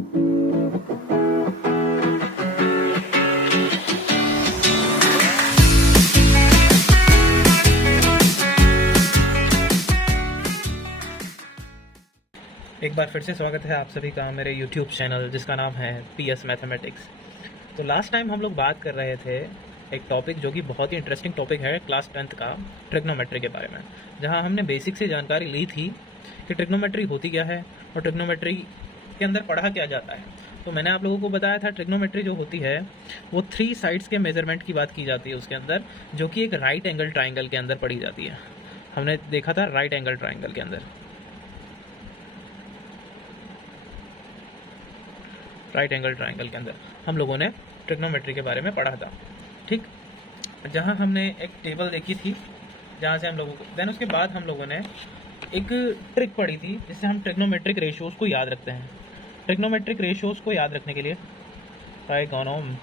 एक बार फिर से स्वागत है आप सभी का मेरे YouTube चैनल जिसका नाम है PS मैथमेटिक्स। तो लास्ट टाइम हम लोग बात कर रहे थे एक टॉपिक जो कि बहुत ही इंटरेस्टिंग टॉपिक है क्लास 10th का, ट्रिग्नोमेट्री के बारे में, जहां हमने बेसिक से जानकारी ली थी कि ट्रिग्नोमेट्री होती क्या है और ट्रिग्नोमेट्री के अंदर पढ़ा क्या जाता है। तो मैंने आप लोगों को बताया था ट्रिग्नोमेट्री जो होती है वो 3 साइड्स के मेजरमेंट की बात की जाती है उसके अंदर, जो कि एक राइट एंगल ट्राइंगल के अंदर पढ़ी जाती है। हमने देखा था राइट एंगल ट्राइंगल के अंदर, राइट एंगल ट्राइंगल के अंदर हम लोगों ने ट्रिग्नोमेट्री के बारे में पढ़ा था, ठीक। जहां हमने एक टेबल देखी थी जहां से हम लोगों को देन उसके बाद हम लोगों ने एक ट्रिक पढ़ी थी जिससे हम ट्रिग्नोमेट्रिक रेशियोज को याद रखते हैं। ट्रिग्नोमेट्रिक रेशियोज को याद रखने के लिए ट्राइगोनोम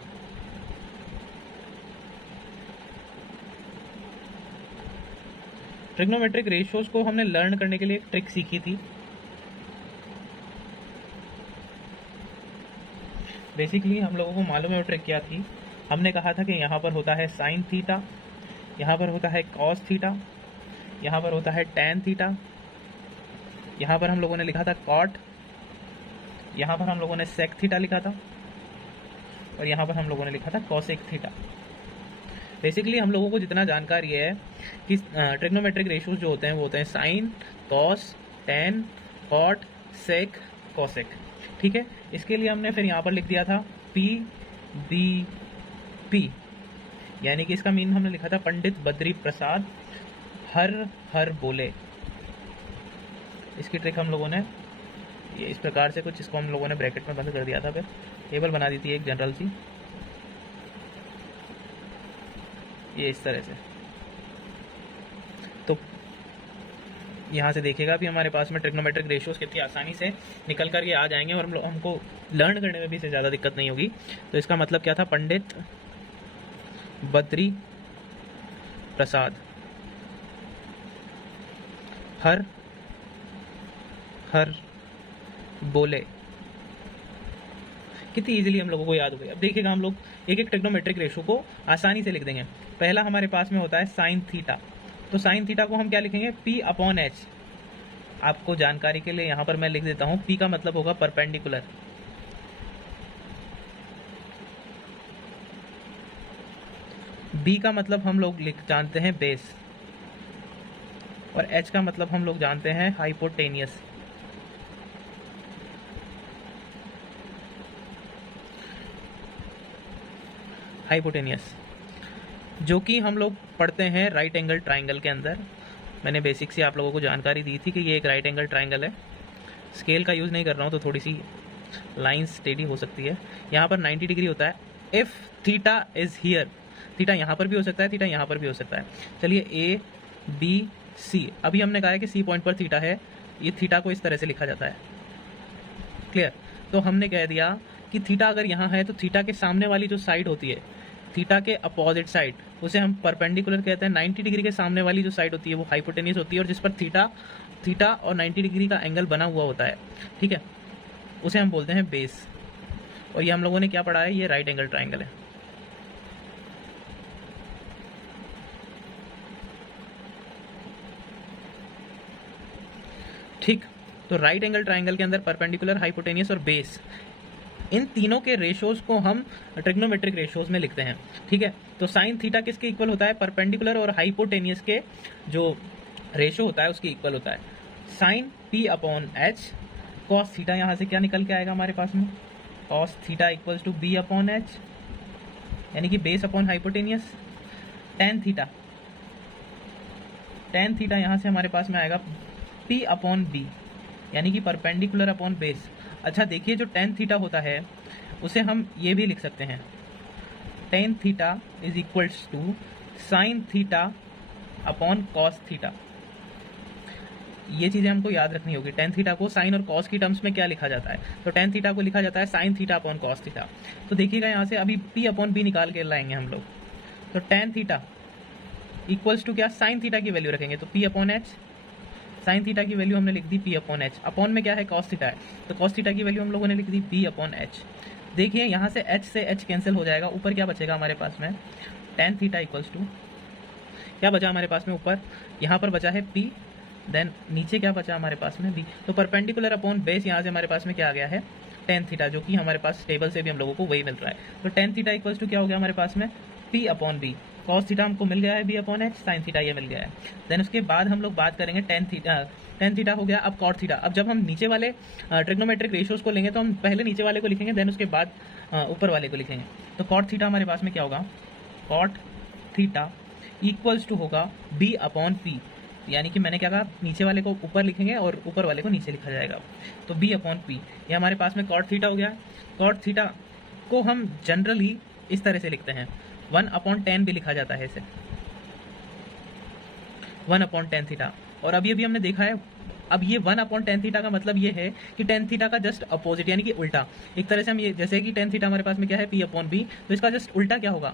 ट्रिग्नोमेट्रिक रेशियोज को हमने लर्न करने के लिए एक ट्रिक सीखी थी। बेसिकली हम लोगों को मालूम है वो ट्रिक क्या थी। हमने कहा था कि यहाँ पर होता है साइन थीटा, यहाँ पर होता है कॉस थीटा, यहाँ पर होता है टैन थीटा, यहाँ पर हम लोगों ने लिखा था कॉट, यहाँ पर हम लोगों ने सेक थीटा लिखा था और यहाँ पर हम लोगों ने लिखा था कॉसेक थीटा। बेसिकली हम लोगों को जितना जानकारी है कि ट्रिग्नोमेट्रिक रेशियोज जो होते हैं वो होते हैं साइन, कॉस, टैन, कॉट, सेक, कॉसेक, ठीक है। इसके लिए हमने फिर यहाँ पर लिख दिया था पी बी पी, यानी कि इसका मीन हमने लिखा था पंडित बद्री प्रसाद हर हर बोले। इसकी ट्रिक हम लोगों ने ये इस प्रकार से कुछ, इसको हम लोगों ने ब्रैकेट में बंद कर दिया था, फिर टेबल बना दी थी एक जनरल सी, ये इस तरह से। तो यहाँ से देखेगा भी हमारे पास में ट्रिग्नोमेट्रिक रेशियोज कितनी आसानी से निकल कर ये आ जाएंगे और हमको लर्न करने में भी इससे ज़्यादा दिक्कत नहीं होगी। तो इसका मतलब क्या था, पंडित बद्री प्रसाद हर हर बोले। कितनी इजीली हम लोगों को याद हो गई। अब देखिएगा हम लोग एक एक ट्रिग्नोमेट्रिक रेशियो को आसानी से लिख देंगे। पहला हमारे पास में होता है साइन थीटा, तो साइन थीटा को हम क्या लिखेंगे, P अपॉन H। आपको जानकारी के लिए यहाँ पर मैं लिख देता हूँ, P का मतलब होगा परपेंडिकुलर, B का मतलब हम लोग जानते हैं बेस, और H का मतलब हम लोग जानते हैं हाइपोटेनियस। हाइपोटेनियस जो कि हम लोग पढ़ते हैं राइट एंगल ट्राइंगल के अंदर। मैंने बेसिक से आप लोगों को जानकारी दी थी कि ये एक राइट एंगल ट्राइंगल है। स्केल का यूज़ नहीं कर रहा हूँ तो थोड़ी सी लाइंस स्टेडी हो सकती है। यहाँ पर 90 डिग्री होता है। If theta is here, theta यहाँ पर भी हो सकता है, थीटा यहाँ पर भी हो सकता है। चलिए ए बी सी, अभी हमने कहा है कि सी पॉइंट पर थीटा है, ये थीटा को इस तरह से लिखा जाता है, क्लियर। तो हमने कह दिया कि थीटा अगर यहाँ है तो थीटा के सामने वाली जो साइड होती है, थीटा के अपोजिट साइड, उसे हम परपेंडिकुलर कहते हैं। 90 डिग्री के सामने वाली जो साइड होती है वो हाइपोटेनियस होती है, और जिस पर थीटा और 90 डिग्री का एंगल बना हुआ होता है, ठीक है, उसे हम बोलते हैं बेस। और ये हम लोगों ने क्या पढ़ा है, ये राइट एंगल ट्राइंगल है। ठीक, तो राइट एंगल ट्राइंगल के अंदर परपेंडिकुलर, हाइपोटेनियस और बेस, इन तीनों के रेशियोज को हम ट्रिग्नोमेट्रिक रेशियोज में लिखते हैं, ठीक है। तो साइन थीटा किसके इक्वल होता है, परपेंडिकुलर और हाइपोटेनियस के जो रेशियो होता है उसके इक्वल होता है। Sine P upon H, cos theta यहाँ से क्या निकल के आएगा हमारे पास में, cos theta equals to B upon H, यानी कि base upon hypotenuse. Tan theta यहाँ से हमारे पास में आएगा P अपॉन B, यानी कि परपेंडिकुलर अपॉन बेस। अच्छा देखिए, जो टेन थीटा होता है उसे हम ये भी लिख सकते हैं, tan theta is equals to sine theta upon cos theta. ये चीज़ें हमको याद रखनी होगी। टेन थीटा को साइन और कॉस की टर्म्स में क्या लिखा जाता है, तो टेन थीटा को लिखा जाता है sign theta upon cos theta. तो देखिएगा यहाँ से अभी P अपॉन B निकाल के लाएंगे हम लोग, तो टेन थीटा इक्वल्स टू क्या, साइन थीटा की वैल्यू रखेंगे तो P upon H, sine theta की वैल्यू हमने लिख दी पी अपॉन एच, अपॉन में क्या है कॉस थीटा है, तो कॉस थीटा की वैल्यू हम लोगों ने लिख दी पी अपॉन एच। देखिए यहाँ से एच कैंसिल हो जाएगा, ऊपर क्या बचेगा हमारे पास में टेन थीटा इक्वल्स टू, क्या बचा हमारे पास में ऊपर, यहाँ पर बचा है पी, देन नीचे क्या बचा हमारे पास में बी, तो परपेंडिकुलर अपॉन बेस यहाँ से हमारे पास में क्या आ गया है टेन थीटा, जो कि हमारे पास टेबल से भी हम लोगों को वही मिल रहा है। तो टेन थीटा इक्वल्स टू क्या हो गया हमारे पास में P upon B, cos theta हमको मिल गया है B upon H, sine theta ये मिल गया है। देन उसके बाद हम लोग बात करेंगे टेन थीटा हो गया, अब कॉट थीटा। अब जब हम नीचे वाले ट्रिग्नोमेट्रिक रेशियोज को लेंगे तो हम पहले नीचे वाले को लिखेंगे, देन उसके बाद ऊपर वाले को लिखेंगे। तो कॉट थीटा हमारे पास में क्या होगा, कॉट थीटा इक्वल्स टू होगा बी अपॉन पी, यानी कि मैंने क्या कहा नीचे वाले को ऊपर लिखेंगे और ऊपर वाले को नीचे लिखा जाएगा, तो बी अपॉन पी ये हमारे पास में कॉट थीटा हो गया। कॉट थीटा को हम जनरली इस तरह से लिखते हैं, 1/10 भी लिखा जाता है इसे, 1/10 थीटा। और अभी अभी हमने देखा है, अब ये 1/10 थीटा का मतलब ये है कि टेन थीटा का जस्ट अपोजिट, यानी कि उल्टा। एक तरह से हम ये जैसे कि टेन थीटा हमारे पास में क्या है पी अपॉन बी, तो इसका जस्ट उल्टा क्या होगा,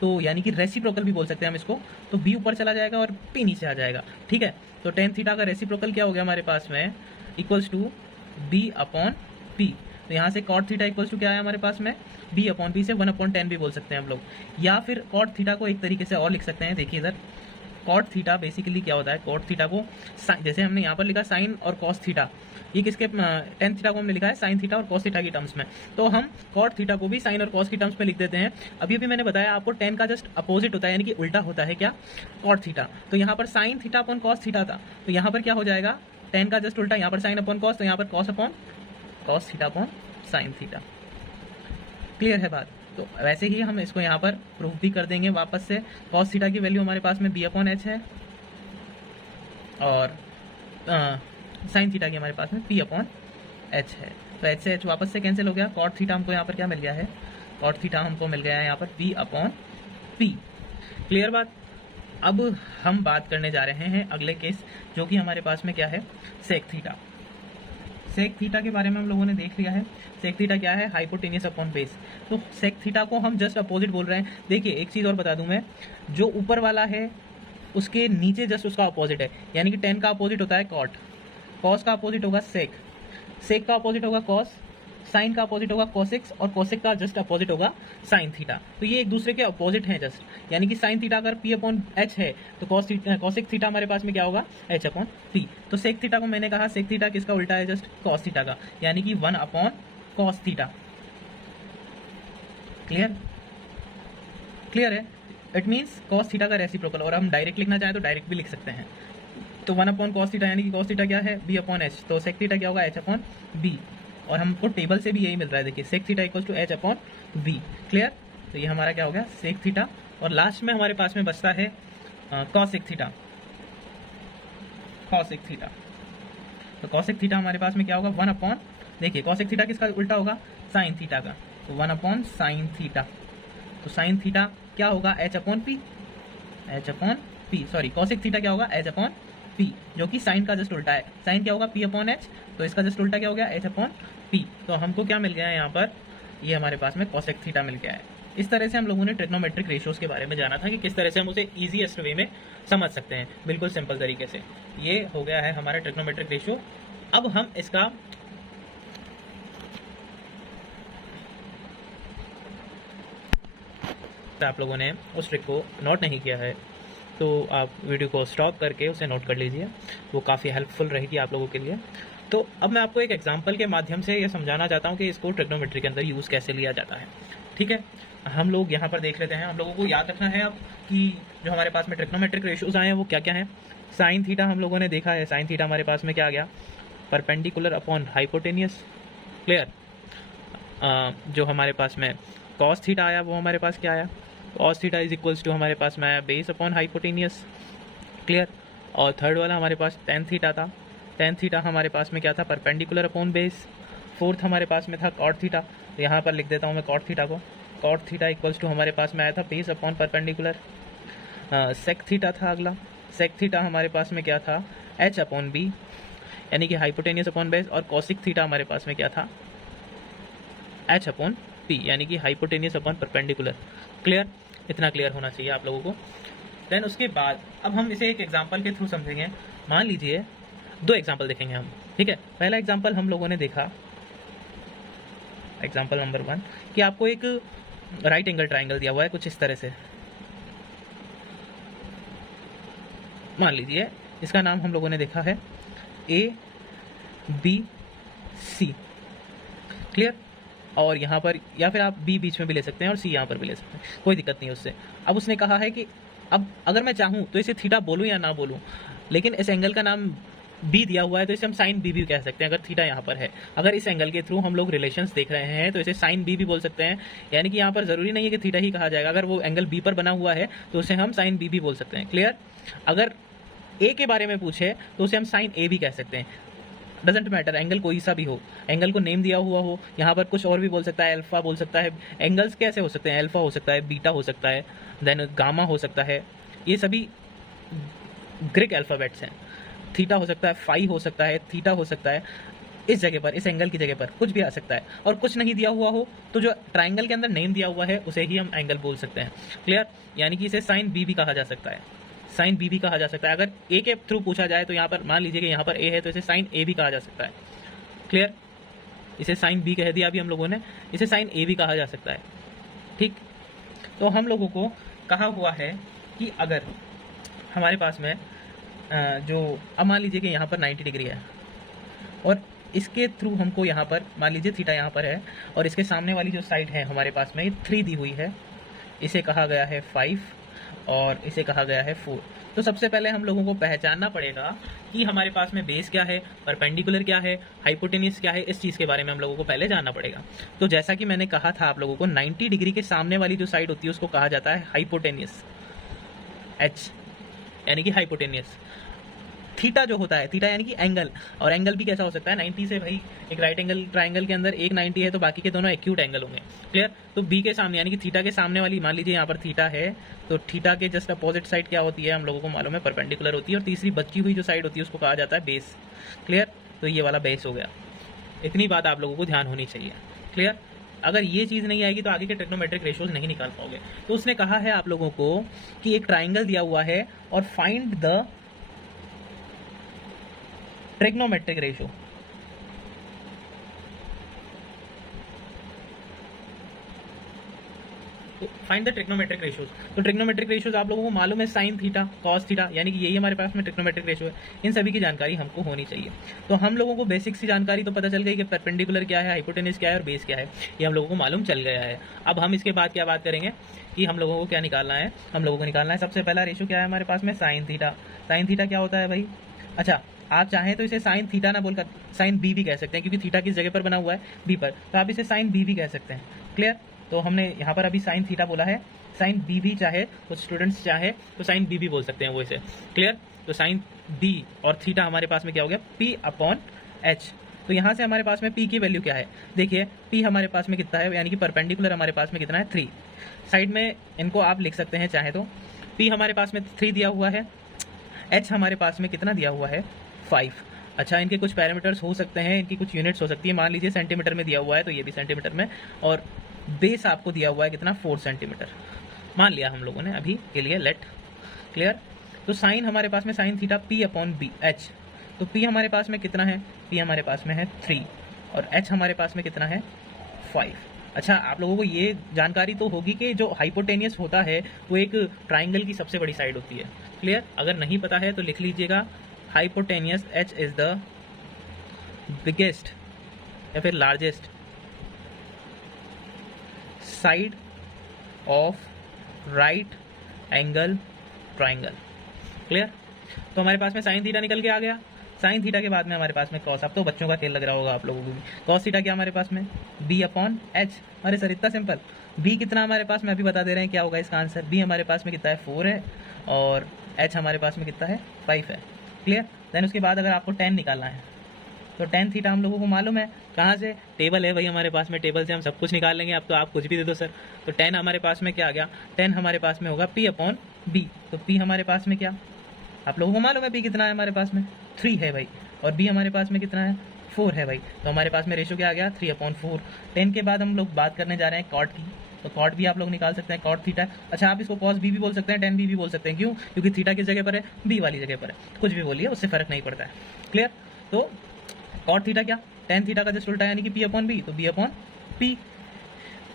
तो यानी कि रेसिप्रोकल भी बोल सकते हैं हम इसको, तो बी ऊपर चला जाएगा और पी नीचे आ जाएगा, ठीक है। तो टेन थीटा का रेसिप्रोकल क्या हो गया हमारे पास में equals to B upon P, तो यहाँ से कॉट थीटा इक्वल्स टू क्या है हमारे पास में बी अपॉन पी, से 1/10 भी बोल सकते हैं हम लोग, या फिर कॉट थीटा को एक तरीके से और लिख सकते हैं। देखिए इधर कॉट थीटा बेसिकली क्या होता है, कॉट थीटा को जैसे हमने यहाँ पर लिखा साइन और कॉस थीटा, ये किसके टेन थीटा को हमने लिखा है साइन थीटा और कॉस थीटा की टर्म्स में, तो हम कॉट थीटा को भी साइन और कॉस की टर्म्स में लिख देते हैं। अभी अभी मैंने बताया आपको टेन का जस्ट अपोजिट होता है, यानी कि उल्टा होता है क्या कॉट थीटा, तो यहाँ पर sign theta upon cos theta था, तो यहाँ पर क्या हो जाएगा टेन का जस्ट उल्टा, यहाँ पर साइन अपॉन कॉस, तो यहाँ पर cos upon cos theta upon sine theta. Clear है बात, तो वैसे ही हम इसको यहाँ पर प्रूफ भी कर देंगे वापस से। कॉस थीटा की वैल्यू हमारे पास में बी अपॉन एच है और साइन थीटा की हमारे पास में पी अपॉन एच है, तो एच से एच वापस से कैंसिल हो गया। कॉट थीटा हमको यहाँ पर क्या मिल गया है, कॉट थीटा हमको मिल गया है यहाँ पर पी अपॉन पी। क्लियर बात। अब हम बात करने जा रहे हैं अगले केस, जो कि हमारे पास में क्या है सेक थीटा। सेक थीटा के बारे में हम लोगों ने देख लिया है। सेक थीटा क्या है, हाइपोटेनियस अपॉन बेस। तो सेक थीटा को हम जस्ट अपोजिट बोल रहे हैं। देखिए एक चीज़ और बता दूं मैं, जो ऊपर वाला है उसके नीचे जस्ट उसका अपोजिट है, यानी कि टेन का अपोजिट होता है कॉट, कॉस का अपोजिट होगा सेक, सेक का अपोजिट होगा कॉस, साइन का अपोजिट होगा कोसिक्स और कोसिक का जस्ट अपोजिट होगा साइन थीटा। तो ये एक दूसरे के अपोजिट हैं जस्ट, यानी कि साइन थीटा अगर पी अपॉन एच है तो कोसिक थीटा हमारे पास में क्या होगा एच अपॉन पी। तो सेक थीटा को मैंने कहा सेक थीटा किसका उल्टा है, जस्ट कॉस थीटा का, यानी कि 1 upon cos theta. Clear, clear है। इट मीन्स कॉस थीटा का रेसिप्रोकल, और हम डायरेक्ट लिखना चाहें तो डायरेक्ट भी लिख सकते हैं। तो 1 अपॉन कॉस थीटा, यानी कि कॉस थीटा क्या है बी अपॉन एच, तो सेक थीटा क्या होगा एच अपॉन बी, और हमको टेबल से भी यही मिल रहा है। देखिए sec theta equals to H upon B. Clear, तो ये हमारा क्या हो गया सेक थीटा, और लास्ट में हमारे पास में बचता है कॉसिक थीटा। कॉसिक थीटा, तो कॉसिक थीटा हमारे पास में क्या होगा 1 अपॉन, देखिए कॉसिक थीटा किसका उल्टा होगा साइन थीटा का, तो 1 अपॉन साइन थीटा। तो साइन थीटा क्या होगा H upon P, H upon P, sorry cosec theta क्या होगा एच अपॉन पी, जो कि साइन का जस्ट उल्टा है। साइन क्या होगा पी अपॉन एच, तो इसका जस्ट उल्टा क्या हो गया एच अपॉन पी। तो हमको क्या मिल गया है यहाँ पर, ये हमारे पास में कॉसेक थीटा मिल गया है। इस तरह से हम लोगों ने ट्रिग्नोमेट्रिक रेशियोज के बारे में जाना था कि किस तरह से हम उसे इजीएस्ट वे में समझ सकते हैं, बिल्कुल सिंपल तरीके से। ये हो गया है हमारा ट्रिग्नोमेट्रिक रेशियो। अब हम इसका आप लोगों ने उस ट्रिक को नोट नहीं किया है तो आप वीडियो को स्टॉप करके उसे नोट कर लीजिए, वो काफ़ी हेल्पफुल रहेगी आप लोगों के लिए। तो अब मैं आपको एक एग्जांपल के माध्यम से ये समझाना चाहता हूँ कि इसको ट्रिग्नोमेट्री के अंदर यूज़ कैसे लिया जाता है। ठीक है, हम लोग यहाँ पर देख लेते हैं। हम लोगों को याद रखना है अब कि जो हमारे पास में ट्रिग्नोमेट्रिक रेशियोज आए हैं वो क्या क्या है। साइन थीटा हम लोगों ने देखा है, साइन थीटा हमारे पास में क्या आ गया परपेंडिकुलर अपॉन हाइपोटेनियस। क्लियर, जो हमारे पास में कॉस थीटा आया वो हमारे पास क्या आया, cos theta is equals to हमारे पास में आया बेस अपॉन हाइपोटेनियस। क्लियर, और थर्ड वाला हमारे पास टेन थीटा था, टेन थीटा हमारे पास में क्या था परपेंडिकुलर अपॉन बेस। फोर्थ हमारे पास में था कॉट थीटा, तो यहाँ पर लिख देता हूँ मैं कॉट थीटा को, कॉट थीटा इक्वल्स टू हमारे पास में आया था base upon perpendicular. Sec theta था अगला, सेक थीटा हमारे पास में क्या था एच अपॉन बी, यानी कि हाइपोटेनियस अपॉन बेस। और कॉसिक थीटा हमारे पास में क्या था एच अपॉन पी, यानी कि हाइपोटेनियस अपॉन परपेंडिकुलर। क्लियर, इतना क्लियर होना चाहिए आप लोगों को। देन उसके बाद अब हम इसे एक एग्जांपल के थ्रू समझेंगे। मान लीजिए दो एग्जाम्पल देखेंगे हम, ठीक है। पहला एग्जाम्पल हम लोगों ने देखा, एग्जाम्पल नंबर 1, कि आपको एक राइट एंगल ट्राइंगल दिया हुआ है कुछ इस तरह से। मान लीजिए इसका नाम हम लोगों ने देखा है ABC, क्लियर। और यहाँ पर या फिर आप B बीच में भी ले सकते हैं और C यहाँ पर भी ले सकते हैं, कोई दिक्कत नहीं है उससे। अब उसने कहा है कि अब अगर मैं चाहूँ तो इसे थीटा बोलूँ या ना बोलूँ, लेकिन इस एंगल का नाम B दिया हुआ है तो इसे हम साइन B भी कह सकते हैं अगर थीटा यहाँ पर है। अगर इस एंगल के थ्रू हम लोग रिलेशंस देख रहे हैं तो इसे साइन B भी बोल सकते हैं, यानी कि यहाँ पर ज़रूरी नहीं है कि थीटा ही कहा जाएगा। अगर वो एंगल B पर बना हुआ है तो उसे हम साइन B भी बोल सकते हैं, क्लियर। अगर A के बारे में पूछे तो उसे हम साइन A भी कह सकते हैं, डजेंट मैटर, एंगल कोई सा भी हो, एंगल को नेम दिया हुआ हो। यहाँ पर कुछ और भी बोल सकता है, अल्फा बोल सकता है। एंगल्स कैसे हो सकते हैं, अल्फा हो सकता है, बीटा हो सकता है, देन गामा हो सकता है, ये सभी ग्रीक अल्फ़ाबेट्स हैं। थीटा हो सकता है, फाई हो सकता है, थीटा हो सकता है। इस जगह पर, इस एंगल की जगह पर कुछ भी आ सकता है। और कुछ नहीं दिया हुआ हो तो जो ट्राइंगल के अंदर नेम दिया हुआ है उसे ही हम एंगल बोल सकते हैं, क्लियर। यानी कि इसे साइन बी भी कहा जा सकता है, साइन बी भी कहा जा सकता है। अगर ए के थ्रू पूछा जाए तो यहाँ पर मान लीजिए कि यहाँ पर ए है तो इसे साइन ए भी कहा जा सकता है, क्लियर। इसे साइन बी कह दिया अभी हम लोगों ने, इसे साइन ए भी कहा जा सकता है, ठीक। तो हम लोगों को कहा हुआ है कि अगर हमारे पास में जो अब मान लीजिए कि यहाँ पर 90 डिग्री है और इसके थ्रू हमको यहाँ पर मान लीजिए थीटा यहाँ पर है और इसके सामने वाली जो साइड है हमारे पास में 3 दी हुई है, इसे कहा गया है 5 और इसे कहा गया है 4। तो सबसे पहले हम लोगों को पहचानना पड़ेगा कि हमारे पास में बेस क्या है, परपेंडिकुलर क्या है, हाइपोटेन्यूस क्या है। इस चीज़ के बारे में हम लोगों को पहले जानना पड़ेगा। तो जैसा कि मैंने कहा था आप लोगों को 90 डिग्री के सामने वाली जो साइड होती है उसको कहा जाता है हाइपोटेन्यूस, H यानी कि हाइपोटेन्यूस। थीटा जो होता है, थीटा यानी कि एंगल, और एंगल भी कैसा हो सकता है 90 से, भाई एक राइट एंगल ट्राइंगल के अंदर एक 90 है तो बाकी के दोनों एक्यूट एंगल होंगे, क्लियर। तो बी के सामने यानी कि थीटा के सामने वाली, मान लीजिए यहाँ पर थीटा है तो थीटा के जस्ट अपोजिट साइड क्या होती है हम लोगों को मालूम है, परपेंडिकुलर होती है। और तीसरी बची हुई जो साइड होती है उसको कहा जाता है बेस, क्लियर। तो ये वाला बेस हो गया, इतनी बात आप लोगों को ध्यान होनी चाहिए, क्लियर। अगर ये चीज़ नहीं आएगी तो आगे के ट्रिग्नोमेट्रिक रेशियोज नहीं निकाल पाओगे। तो उसने कहा है आप लोगों को कि एक ट्राइंगल दिया हुआ है और फाइंड द ट्रिग्नोमेट्रिक रेशियो। तो फाइंड द ट्रिग्नोमेट्रिक रेशियोज। तो ट्रिग्नोमेट्रिक रेशियोज आप लोगों को मालूम है साइन थीटा कॉस थीटा, यानी कि यही हमारे पास में ट्रिग्नोमेट्रिक रेशियो है। इन सभी की जानकारी हमको होनी चाहिए। तो हम लोगों को बेसिक सी जानकारी तो पता चल गई कि परपेंडिकुलर क्या है, हाइपोटेन्यूस क्या है और बेस क्या है, ये हम लोगों को मालूम चल गया है। अब हम इसके बाद क्या बात करेंगे कि हम लोगों को क्या निकालना है। हम लोगों को निकालना है सबसे पहला रेशियो क्या है हमारे पास में, साइन थीटा। साइन थीटा क्या होता है भाई, अच्छा आप चाहें तो इसे साइन थीटा ना बोलकर साइन बी भी कह सकते हैं, क्योंकि थीटा किस जगह पर बना हुआ है, बी पर, तो आप इसे साइन बी भी कह सकते हैं, क्लियर। तो हमने यहाँ पर अभी साइन थीटा बोला है, साइन बी भी चाहे कुछ स्टूडेंट्स चाहे तो साइन बी भी बोल सकते हैं वो इसे, क्लियर। तो साइन बी और थीटा हमारे पास में क्या हो गया, पी अपॉन एच। तो यहाँ से हमारे पास में पी की वैल्यू क्या है, देखिए पी हमारे पास में कितना है, यानी कि परपेंडिकुलर हमारे पास में कितना है 3। साइड में इनको आप लिख सकते हैं चाहे तो, पी हमारे पास में 3 दिया हुआ है, एच हमारे पास में कितना दिया हुआ है 5। अच्छा इनके कुछ पैरामीटर्स हो सकते हैं, इनकी कुछ यूनिट्स हो सकती है, मान लीजिए सेंटीमीटर में दिया हुआ है तो ये भी सेंटीमीटर में, और बेस आपको दिया हुआ है कितना 4 सेंटीमीटर मान लिया हम लोगों ने अभी के लिए, लेट, क्लियर। तो साइन हमारे पास में sine theta P upon B H. तो पी हमारे पास में कितना है, पी हमारे पास में है 3 और एच हमारे पास में कितना है 5। अच्छा आप लोगों को ये जानकारी तो होगी कि जो हाइपोटेनियस होता है वो एक ट्राइंगल की सबसे बड़ी साइड होती है, क्लियर। अगर नहीं पता है तो लिख लीजिएगा, hypotenuse H is the biggest या फिर largest side of right angle triangle, clear. तो हमारे पास में साइन थीटा निकल के आ गया। साइन थीटा के बाद में हमारे पास में कॉस, अब तो बच्चों का खेल लग रहा होगा आप लोगों को भी। कॉस थीटा क्या हमारे पास में, बी अपॉन एच। अरे सर इतना सिंपल, बी कितना हमारे पास में अभी बता दे रहे हैं क्या होगा इसका आंसर, बी हमारे पास में कितना है 4 है और एच हमारे पास में कितना है 5 है, क्लियर। देन उसके बाद अगर आपको 10 निकालना है तो 10 थीटा हम लोगों को मालूम है कहाँ से, टेबल है भाई हमारे पास में, टेबल से हम सब कुछ निकाल लेंगे। अब तो आप कुछ भी दे दो सर। तो 10 हमारे पास में क्या आ गया, 10 हमारे पास में होगा पी अपॉन बी। तो पी हमारे पास में क्या, आप लोगों को मालूम है पी कितना है हमारे पास में 3 है भाई, और बी हमारे पास में कितना है 4 है भाई। तो हमारे पास में रेशियो क्या आ गया 3/4। 10 के बाद हम लोग बात करने जा रहे हैं कॉट की। तो कॉट भी आप लोग निकाल सकते हैं, कॉट थीटा। अच्छा, आप इसको कॉस बी भी बोल सकते हैं, टेन बी भी बोल सकते हैं। क्यों? क्योंकि थीटा किस जगह पर है? बी वाली जगह पर है। कुछ भी बोलिए, उससे फर्क नहीं पड़ता है। क्लियर? तो कॉट थीटा क्या? टेन थीटा का जस्ट उल्टा, यानी कि पी अपॉन बी। तो B upon P,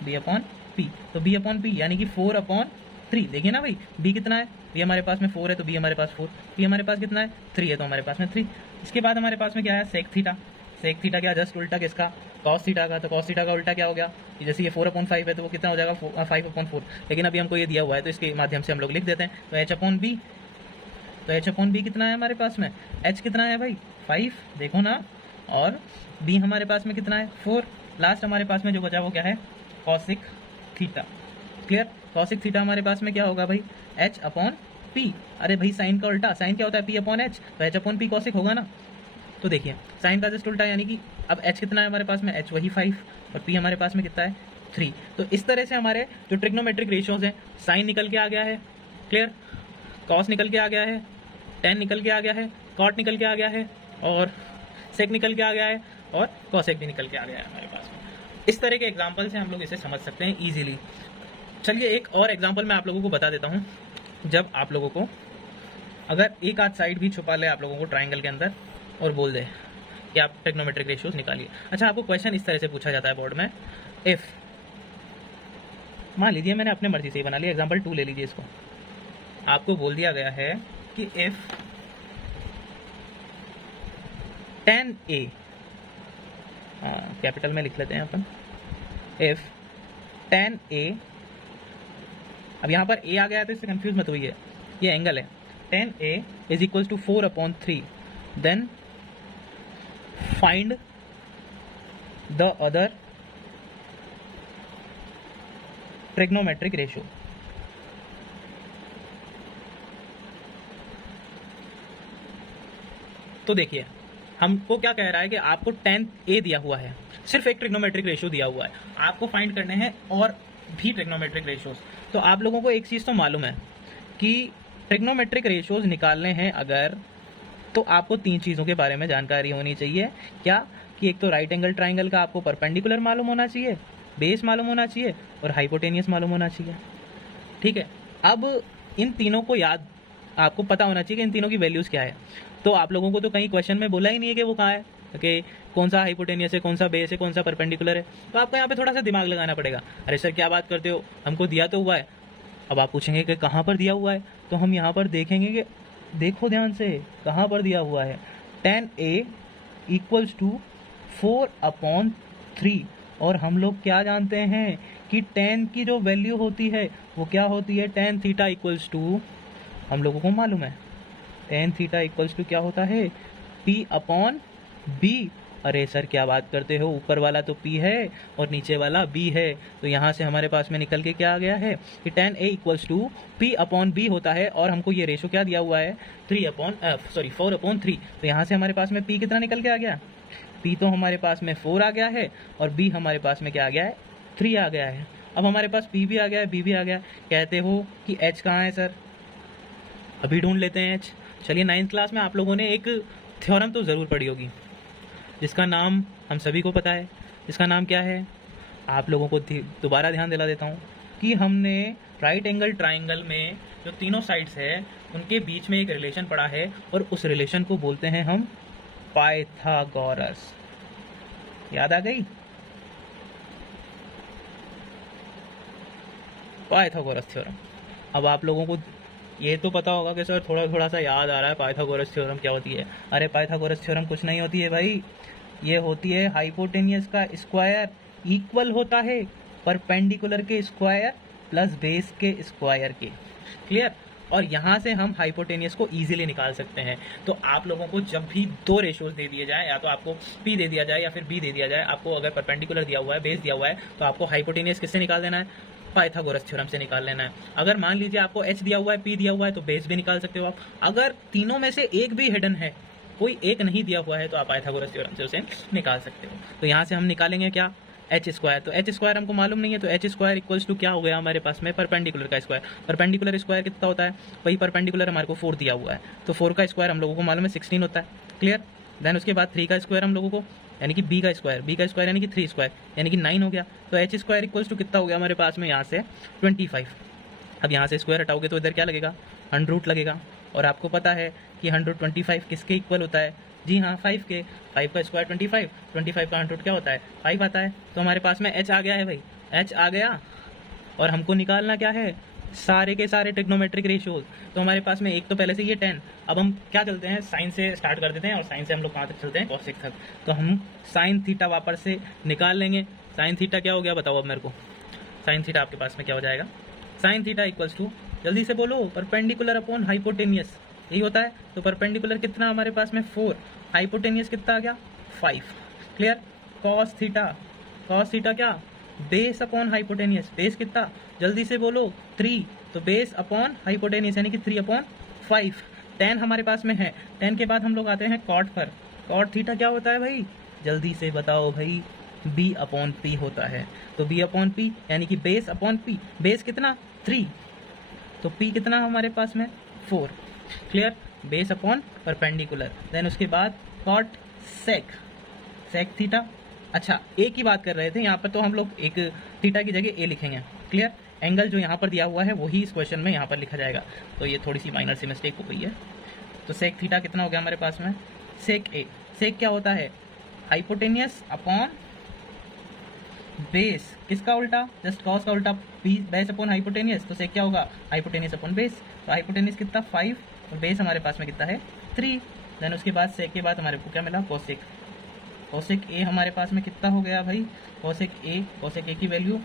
B upon P, तो बी अपॉन पी यानी कि 4/3। देखिए ना भाई, बी कितना है? बी हमारे पास में 4 है, तो बी हमारे पास 4। पी हमारे पास कितना है? 3 है, तो हमारे पास में 3। इसके बाद हमारे पास में क्या है? Sec theta. सेक थीटा क्या? जस्ट उल्टा किसका? कॉस थीटा का। तो कॉस थीटा का उल्टा क्या हो गया? जैसे ये 4/5 है, तो वो कितना हो जाएगा? 5/4। लेकिन अभी हमको ये दिया हुआ है, तो इसके माध्यम से हम लोग लिख देते हैं। तो एच अपॉन बी, तो एच अपॉन बी कितना है हमारे पास में? एच कितना है भाई? 5, देखो ना। और बी हमारे पास में कितना है? 4। लास्ट हमारे पास में जो बचा वो क्या है? Cosec theta. Clear? Cosec theta हमारे पास में क्या होगा भाई? H upon P. अरे भाई, साइन का उल्टा, साइन क्या होता है? पी अपॉन एच, तो एच अपॉन पी कॉसिक होगा ना। तो देखिए, साइन का जस्ट उल्टा, यानी कि अब एच कितना है हमारे पास में? एच वही 5, और पी हमारे पास में कितना है? 3। तो इस तरह से हमारे जो ट्रिग्नोमेट्रिक रेशियोज हैं, साइन निकल के आ गया है। क्लियर? कॉस निकल के आ गया है, टेन निकल के आ गया है, कॉट निकल के आ गया है, और सेक निकल के आ गया है, और कॉसेक भी निकल के आ गया है हमारे पास में। इस तरह के एग्जाम्पल से हम लोग इसे समझ सकते हैं ईजिली। चलिए एक और एग्जाम्पल मैं आप लोगों को बता देता हूँ। जब आप लोगों को अगर एक आध साइड भी छुपा ले आप लोगों को ट्राइंगल के अंदर, और बोल दे कि आप ट्रिग्नोमेट्रिक रेशियोज निकालिए। अच्छा, आपको क्वेश्चन इस तरह से पूछा जाता है बोर्ड में, इफ, मान लीजिए मैंने अपने मर्जी से ही बना लिया, एग्जाम्पल 2 ले लीजिए इसको। आपको बोल दिया गया है कि इफ tan a, कैपिटल में लिख लेते हैं अपन, इफ tan a, अब यहाँ पर a आ गया है तो इससे कंफ्यूज मत होइए, ये एंगल है। tan a is equals to 4/3, then find the other trigonometric ratio. तो देखिए, हमको क्या कह रहा है कि आपको tan a दिया हुआ है, सिर्फ एक ट्रिग्नोमेट्रिक रेशियो दिया हुआ है, आपको फाइंड करने हैं और भी ट्रिग्नोमेट्रिक रेशियोज। तो आप लोगों को एक चीज़ तो मालूम है कि ट्रिग्नोमेट्रिक रेशियोज निकालने हैं अगर, तो आपको 3 चीज़ों के बारे में जानकारी होनी चाहिए। क्या? कि एक तो राइट एंगल ट्राइंगल का आपको परपेंडिकुलर मालूम होना चाहिए, बेस मालूम होना चाहिए, और हाइपोटेनियस मालूम होना चाहिए। ठीक है? अब इन तीनों को याद, आपको पता होना चाहिए कि इन तीनों की वैल्यूज़ क्या है। तो आप लोगों को तो कहीं क्वेश्चन में बोला ही नहीं है कि वो कहाँ है, कि कौन सा हाइपोटेनियस है, कौन सा बेस है, कौन सा परपेंडिकुलर है। तो आपको यहाँ पे थोड़ा सा दिमाग लगाना पड़ेगा। अरे सर क्या बात करते हो, हमको दिया तो हुआ है। अब आप पूछेंगे कि कहाँ पर दिया हुआ है, तो हम यहाँ पर देखेंगे कि देखो ध्यान से कहाँ पर दिया हुआ है, tan a इक्वल्स टू 4/3। और हम लोग क्या जानते हैं कि tan की जो वैल्यू होती है वो क्या होती है? tan थीटा इक्वल्स टू, हम लोगों को मालूम है tan थीटा इक्वल्स टू क्या होता है? P/B। अरे सर क्या बात करते हो, ऊपर वाला तो P है और नीचे वाला B है। तो यहाँ से हमारे पास में निकल के क्या आ गया है कि tan a equals to P/B होता है। और हमको ये रेशो क्या दिया हुआ है? 4/3। तो यहाँ से हमारे पास में P कितना निकल के आ गया? P तो हमारे पास में 4 आ गया है, और B हमारे पास में क्या आ गया है? 3 आ गया है। अब हमारे पास P भी आ गया है, B भी आ गया। कहते हो कि H कहाँ है सर? अभी ढूंढ लेते हैं H। चलिए 9th क्लास में आप लोगों ने एक थ्योरम तो ज़रूर पढ़ी होगी, जिसका नाम हम सभी को पता है। जिसका नाम क्या है? आप लोगों को दोबारा ध्यान दिला देता हूँ कि हमने राइट एंगल ट्राइंगल में जो तीनों साइड्स है उनके बीच में एक रिलेशन पढ़ा है, और उस रिलेशन को बोलते हैं हम पाइथागोरस। याद आ गई? Pythagoras theorem. अब आप लोगों को ये तो पता होगा कि सर थोड़ा थोड़ा सा याद आ रहा है पाइथागोरस थ्योरम क्या होती है। अरे पाइथागोरस थ्योरम कुछ नहीं होती है भाई, ये होती है हाइपोटेनियस का स्क्वायर इक्वल होता है परपेंडिकुलर के स्क्वायर प्लस बेस के स्क्वायर के। क्लियर? और यहाँ से हम हाइपोटेनियस को इजीली निकाल सकते हैं। तो आप लोगों को जब भी 2 रेशियोज दे दिए जाए, या तो आपको P दे दिया जाए या फिर B दे दिया जाए, आपको अगर परपेंडिकुलर दिया हुआ है, बेस दिया हुआ है, तो आपको हाइपोटेनियस किससे निकाल देना है? पाइथागोरस थ्योरम से निकाल लेना है। अगर मान लीजिए आपको H दिया हुआ है, P दिया हुआ है, तो बेस भी निकाल सकते हो आप। अगर तीनों में से एक भी हिडन है, कोई एक नहीं दिया हुआ है, तो आप पाइथागोरस थ्योरम से उसे निकाल सकते हो। तो यहाँ से हम निकालेंगे क्या? H square. तो एच स्क्वायर हमको मालूम नहीं है, तो एच स्क्वायर इक्वल्स टू क्या हो गया हमारे पास में? परपेंडिकुलर का स्क्वायर। परपेंडिकुलर स्क्वायर कितना होता है? वही परपेंडिकुलर हमारे को 4 दिया हुआ है, तो 4 का स्क्वायर हम लोगों को मालूम है 16 होता है। क्लियर? देन उसके बाद 3 का स्क्वायर हम लोगों को यानी कि b का स्क्वायर यानी कि 3 स्क्वायर यानी कि 9 हो गया। तो h स्क्वायर इक्वल्स टू कितना हो गया हमारे पास में यहाँ से 25। अब यहाँ से स्क्वायर हटाओगे तो इधर क्या लगेगा 100 लगेगा। और आपको पता है कि 125 किसके इक्वल होता है, जी हाँ 5 के। 5 का स्क्वायर 25, 25 का 100 क्या होता है 5 आता है। तो हमारे पास में h आ गया है भाई, h आ गया। और हमको निकालना क्या है, सारे के सारे ट्रिग्नोमेट्रिक रेशियोज। तो हमारे पास में एक तो पहले से ये 10, अब हम क्या चलते हैं साइन से स्टार्ट कर देते हैं और साइन से हम लोग कहाँ तक चलते हैं कॉसेक तक। तो हम साइन थीटा वापस से निकाल लेंगे। साइन थीटा क्या हो गया बताओ अब मेरे को, साइन थीटा आपके पास में क्या हो जाएगा, साइन थीटा इक्वल्स टू जल्दी से बोलो परपेंडिकुलर अपॉन हाइपोटेनियस, यही होता है। तो परपेंडिकुलर कितना हमारे पास में 4, हाइपोटेनियस कितना आ गया 5, क्लियर। कॉस थीटा क्या बेस अपॉन हाइपोटेनियस, बेस कितना जल्दी से बोलो 3, तो बेस अपॉन हाइपोटेनियस यानी कि 3/5। tan हमारे पास में है, tan के बाद हम लोग आते हैं कॉट पर। कॉट थीटा क्या होता है भाई, जल्दी से बताओ भाई, b/p होता है। तो b/p यानी कि बेस अपॉन p, बेस कितना 3, तो p कितना हमारे पास में 4, clear. Base upon perpendicular, then उसके बाद कॉट सेक थीटा। अच्छा ए की बात कर रहे थे यहाँ पर, तो हम लोग एक थीटा की जगह ए लिखेंगे, क्लियर। एंगल जो यहाँ पर दिया हुआ है वही इस क्वेश्चन में यहाँ पर लिखा जाएगा। तो ये थोड़ी सी माइनर सी मिस्टेक हो गई है। तो सेक थीटा कितना हो गया हमारे पास में, सेक ए। सेक क्या होता है, हाइपोटेनियस अपॉन बेस, किसका उल्टा, जस्ट कॉस का उल्टा, बेस अपॉन हाइपोटेनियस। तो सेक क्या होगा, हाइपोटेनियस अपॉन बेस। तो हाइपोटेनियस कितना 5 और बेस हमारे पास में कितना है 3। देन उसके बाद सेक के बाद हमारे को क्या मिला कोसेक। कोसेक ए हमारे पास में कितना हो गया भाई, कोसेक ए की वैल्यू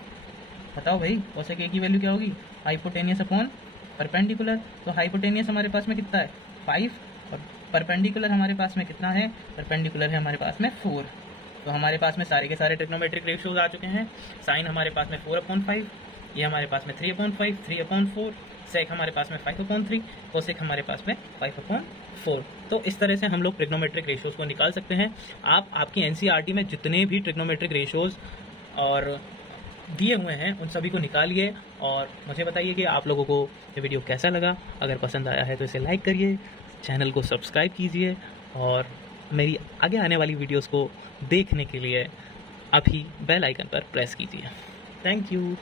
बताओ भाई, कोसेक ए की वैल्यू क्या होगी, हाइपोटेनियस अपॉन परपेंडिकुलर। तो हाइपोटेनियस हमारे पास में कितना है 5 और परपेंडिकुलर हमारे पास में कितना है, परपेंडिकुलर है हमारे पास में 4। तो हमारे पास में सारे के सारे ट्रिग्नोमेट्रिक रेशियोज आ चुके हैं। साइन हमारे पास में 4/5, ये हमारे पास में 3/5, 3/4, सेक हमारे पास में 5/3, कोसेक हमारे पास में 5/4। तो इस तरह से हम लोग ट्रिग्नोमेट्रिक रेशियोज को निकाल सकते हैं। आप आपकी एनसीईआरटी में जितने भी ट्रिग्नोमेट्रिक रेशियोज और दिए हुए हैं उन सभी को निकालिए और मुझे बताइए कि आप लोगों को ये वीडियो कैसा लगा। अगर पसंद आया है तो इसे लाइक करिए, चैनल को सब्सक्राइब कीजिए और मेरी आगे आने वाली वीडियोस को देखने के लिए अभी बेल आइकन पर प्रेस कीजिए। Thank you.